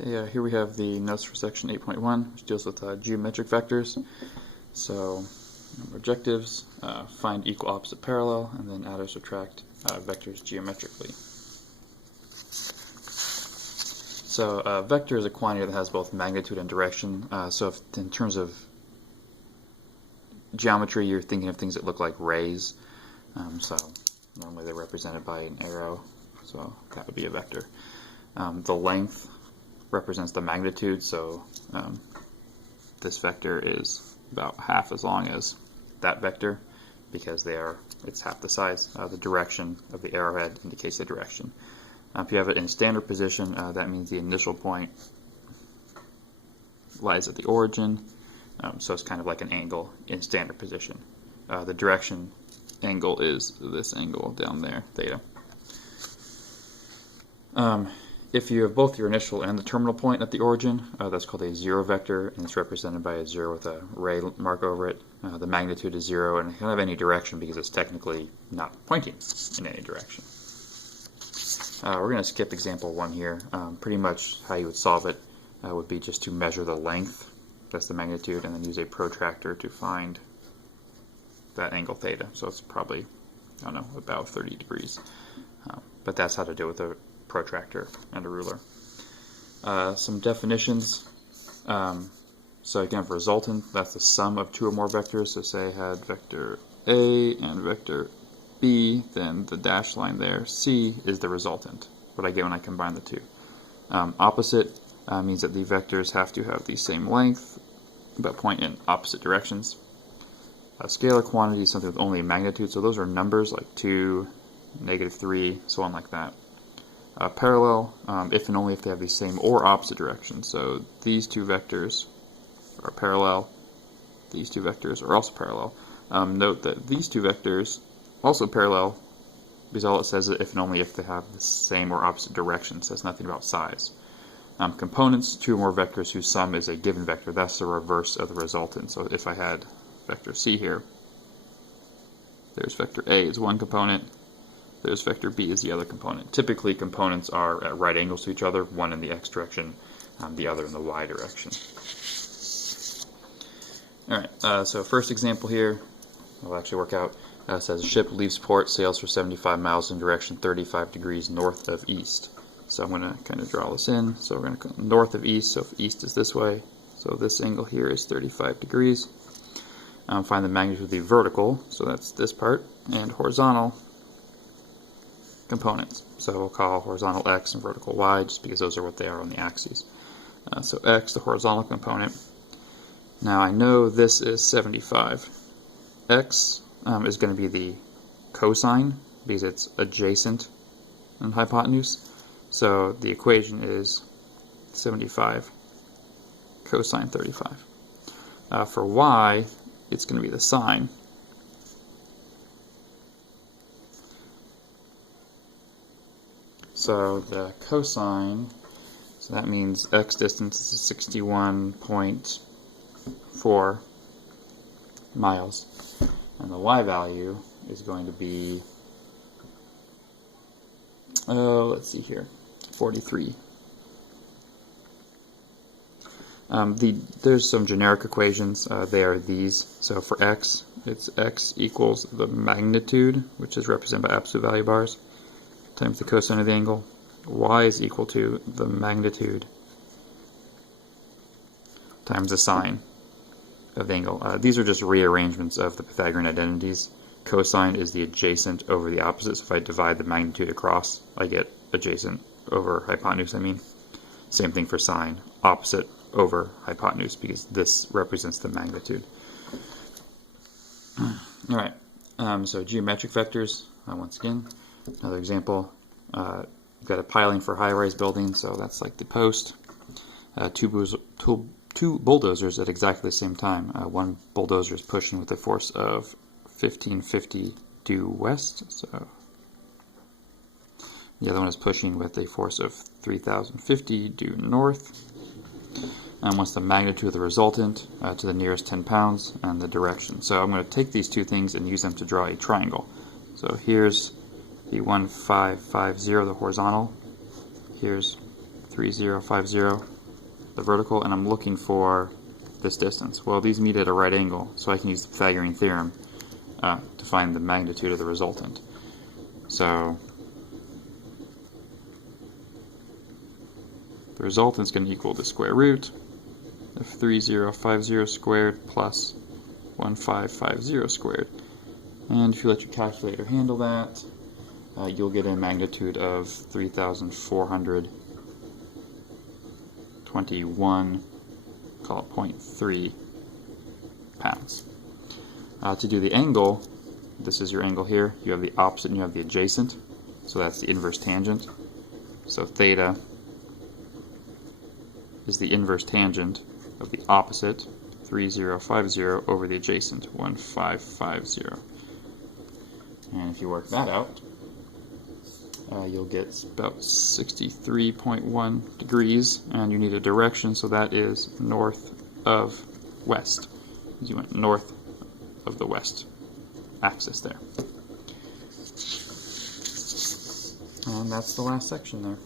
Okay, here we have the notes for section 8.1, which deals with geometric vectors. So, objectives, find equal opposite parallel, and then add or subtract vectors geometrically. So, a vector is a quantity that has both magnitude and direction. So, if, in terms of geometry, you're thinking of things that look like rays. So, normally they're represented by an arrow, so that would be a vector. The length represents the magnitude, so this vector is about half as long as that vector because it's half the size. The direction of the arrowhead indicates the direction. If you have it in standard position, that means the initial point lies at the origin, so it's kind of like an angle in standard position. The direction angle is this angle down there, theta. If you have both your initial and the terminal point at the origin, that's called a zero vector, and it's represented by a zero with a ray mark over it. The magnitude is zero, and it can have any direction because it's technically not pointing in any direction. We're going to skip example 1 here. Pretty much how you would solve it would be just to measure the length, that's the magnitude, and then use a protractor to find that angle theta. So it's probably, I don't know, about 30 degrees. But that's how to do it with a protractor and a ruler. Some definitions. So again, for resultant, that's the sum of two or more vectors. So say I had vector A and vector B, then the dashed line there, C, is the resultant, what I get when I combine the two. Opposite means that the vectors have to have the same length, but point in opposite directions. A scalar quantity is something with only a magnitude, so those are numbers like 2, -3, so on like that. Parallel, if and only if they have the same or opposite direction. So these two vectors are parallel, these two vectors are also parallel. Note that these two vectors also parallel because all it says is if and only if they have the same or opposite direction. It says nothing about size. Components, two or more vectors whose sum is a given vector. That's the reverse of the resultant. So if I had vector C here, there's vector A is one component, there's vector B is the other component. Typically components are at right angles to each other, one in the x direction, the other in the y direction. Alright, so first example here, will actually work out. It says a ship leaves port, sails for 75 miles in direction 35 degrees north of east. So I'm going to kind of draw this in. So we're going to go north of east, so if east is this way, so this angle here is 35 degrees. Find the magnitude of the vertical, so that's this part, and horizontal components. So we'll call horizontal x and vertical y just because those are what they are on the axes. So x, the horizontal component. Now I know this is 75. X is going to be the cosine because it's adjacent and hypotenuse. So the equation is 75 cosine 35. For y, it's going to be the sine. So the cosine, so that means x distance is 61.4 miles. And the y value is going to be, let's see here, 43. There's some generic equations. They are these. So for x, it's x equals the magnitude, which is represented by absolute value bars, times the cosine of the angle. Y is equal to the magnitude times the sine of the angle. These are just rearrangements of the Pythagorean identities. Cosine is the adjacent over the opposite, so if I divide the magnitude across, I get adjacent over hypotenuse, Same thing for sine, opposite over hypotenuse, because this represents the magnitude. Alright, so geometric vectors, once again, another example. You've got a piling for a high-rise building, so that's like the post. Two bulldozers at exactly the same time. One bulldozer is pushing with a force of 1550 due west, so the other one is pushing with a force of 3050 due north. And what's the magnitude of the resultant to the nearest 10 pounds and the direction. So I'm going to take these two things and use them to draw a triangle. So here's the 1550, the horizontal. Here's 3050, the vertical, and I'm looking for this distance. Well, these meet at a right angle, so I can use the Pythagorean theorem to find the magnitude of the resultant. So the resultant is going to equal the square root of 3050 squared plus 1550 squared. And if you let your calculator handle that, you'll get a magnitude of 3,421, call it 0.3 pounds. To do the angle, this is your angle here. You have the opposite and you have the adjacent, so that's the inverse tangent. So theta is the inverse tangent of the opposite, 3050, over the adjacent, 1550. And if you work that out, you'll get about 63.1 degrees, and you need a direction, so that is north of west. You went north of the west axis there. And that's the last section there.